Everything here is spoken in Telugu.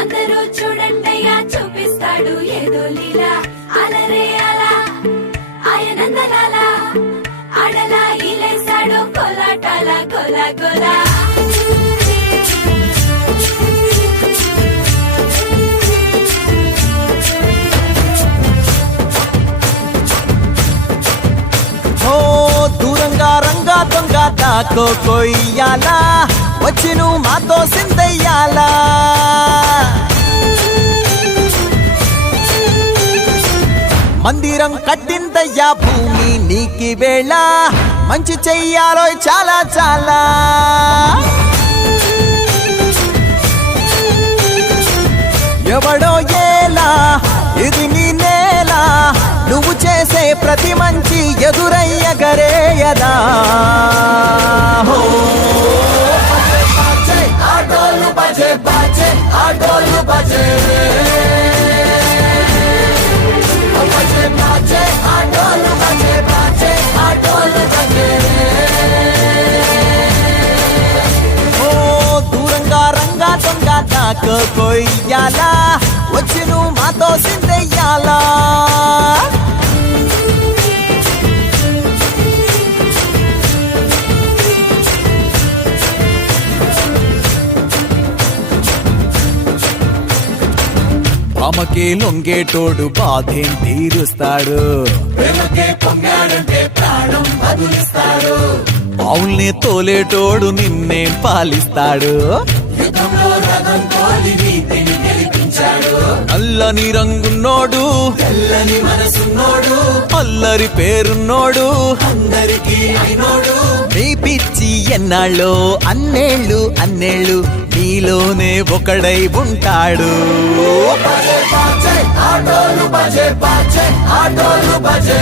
అందరూ చూడండయ్యా చూపిస్తాడు ఏదో లీలా అలరే అలా ఆయనందలాల ఆడలా ఇలేసాడు కోలాటాల గోలా గోలా దూరంగా రంగా దొంగ దాకో కొయ్యాలా వచ్చి నువ్వు మాతో సిందయ్యాలా మందిరం కట్టిందయ్యా భూమి నీకి వేళ మంచి చెయ్యాలో చాలా చాలా ఎవడో ఏలా ఇది నీ నేల నువ్వు చేసే ప్రతి మంచి ఎదురయ్యగరేయదా ఆటోలు బజే బాజే ఆటోలు బజే బజే బాజే ఆటోలు బజే బాజే ఆటోలు బజే దూరంగా రంగా దొంగ నాకు కొయ్యాలా వచ్చి నువ్వు మాతో సిందెయ్యాలా ఆమెకే లొంగేటోడు బాధేం తీరుస్తాడు అవుల్ని తోలేటోడు నిన్నేం పాలిస్తాడు నల్లని రంగున్నోడు తెల్లని మనసున్నోడు అల్లరి పేరున్నోడు అందరికీ అయినోడు నీ పిచ్చి ఎన్నాళ్ళో అన్నేళ్ళు అన్నేళ్ళు నీలోనే ఒకడై ఉంటాడు ఆటోలు బజే బాజే ఆటోలు బజే